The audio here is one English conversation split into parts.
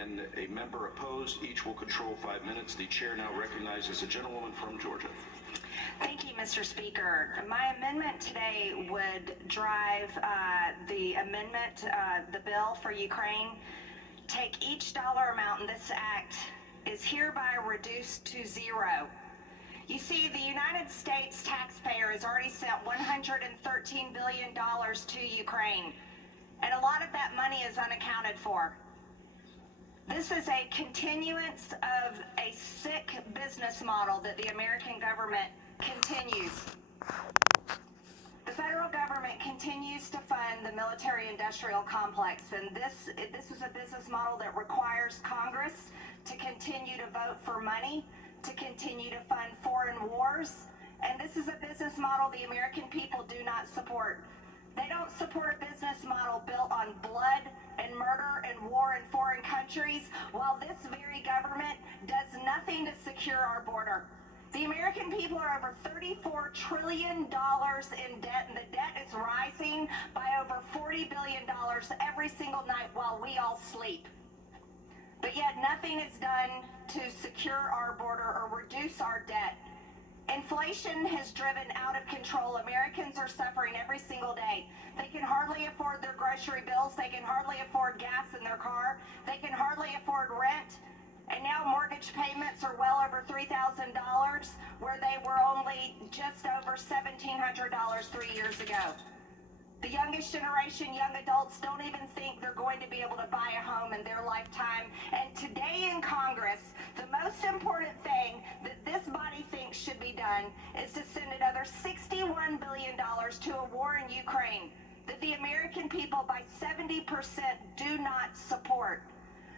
and a member opposed. Each will control 5 minutes. The chair now recognizes a gentlewoman from Georgia. Thank you, Mr. Speaker. My amendment today would drive the bill for Ukraine. Take each dollar amount in this act is hereby reduced to zero. You see, the United States taxpayer has already sent $113 billion to Ukraine, and a lot of that money is unaccounted for. This is a continuance of a sick business model that the American government continues. The federal government continues to fund the military-industrial complex, and this is a business model that requires Congress to continue to vote for money, to continue to fund foreign wars, and this is a business model the American people do not support. They don't support a business model built on blood and murder and war in foreign countries, while this very government does nothing to secure our border. The American people are over $34 trillion in debt, and the debt is rising by over $40 billion every single night while we all sleep. But yet nothing is done to secure our border or reduce our debt. Inflation has driven out of control. Americans are suffering every single day. They can hardly afford their grocery bills. They can hardly afford gas in their car. They can hardly afford rent. And now mortgage payments are well over $3,000, where they were only just over $1,700 3 years ago. The youngest generation, young adults, don't even think they're going to be able to buy a home in their lifetime. And today in Congress, the most important thing that this body thinks should be done is to send another $61 billion to a war in Ukraine that the American people by 70% do not support.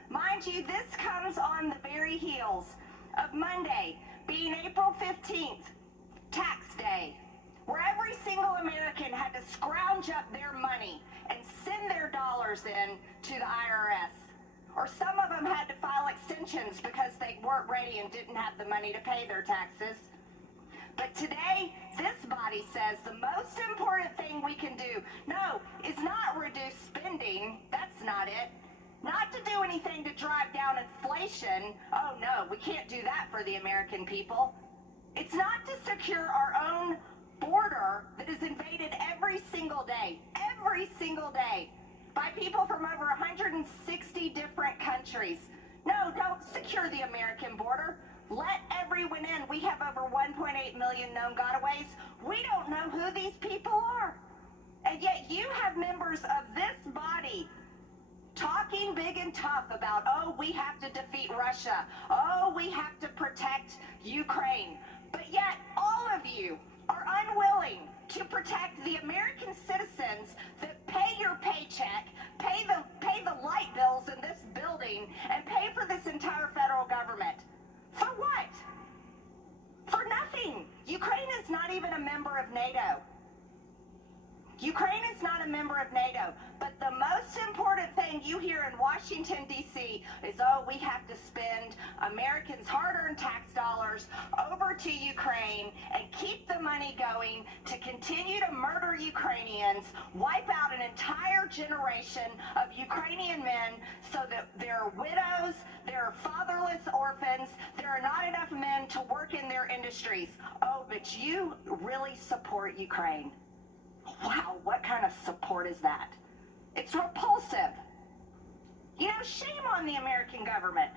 Mind you, this comes on the very heels of Monday being April 15th, tax day, where every single American had to scrounge up their money and send their dollars in to the IRS. Or some of them had to file extensions because they weren't ready and didn't have the money to pay their taxes. But today, this body says the most important thing we can do, no, is not reduce spending. That's not it. Not to do anything to drive down inflation. Oh no, we can't do that for the American people. It's not to secure our own border that is invaded every single day by people from over 160 different countries. No, don't secure the American border. Let everyone in. We have over 1.8 million known gotaways. We don't know who these people are. And yet you have members of this body talking big and tough about, oh, we have to defeat Russia. Oh, we have to protect Ukraine. But yet all of you are unwilling to protect the American citizens that pay your paycheck, pay the light bills in this building, and pay for this entire federal government. For what? For nothing. Ukraine is not even a member of NATO. Ukraine is not a member of NATO, but the most important thing you hear in Washington, D.C. is, oh, we have to spend Americans' hard-earned tax dollars over to Ukraine and keep the money going to continue to murder Ukrainians, wipe out an entire generation of Ukrainian men so that there are widows, there are fatherless orphans, there are not enough men to work in their industries. Oh, but you really support Ukraine. Wow, what kind of support is that? It's repulsive. You know, shame on the American government.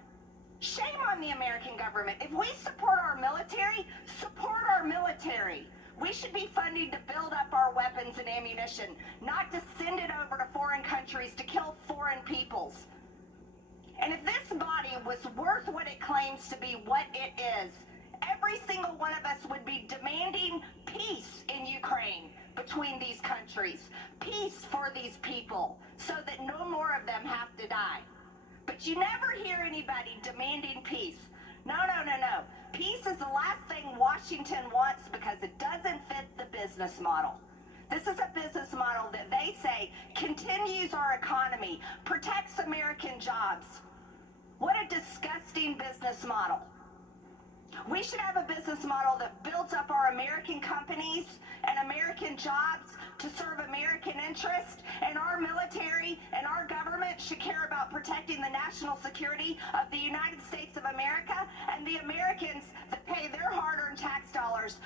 Shame on the American government. If we support our military, support our military. We should be funding to build up our weapons and ammunition, not to send it over to foreign countries to kill foreign peoples. And if this body was worth what it claims to be, what it is, every single one of us would be demanding peace in Ukraine between these countries, peace for these people, so that no more of them have to die. But you never hear anybody demanding peace. No. Peace is the last thing Washington wants because it doesn't fit the business model. This is a business model that they say continues our economy, protects American jobs. What a disgusting business model. We should have a business model that builds up our American companies and American jobs to serve American interests, and our military and our government should care about protecting the national security of the United States of America and the Americans that pay their hard-earned tax dollars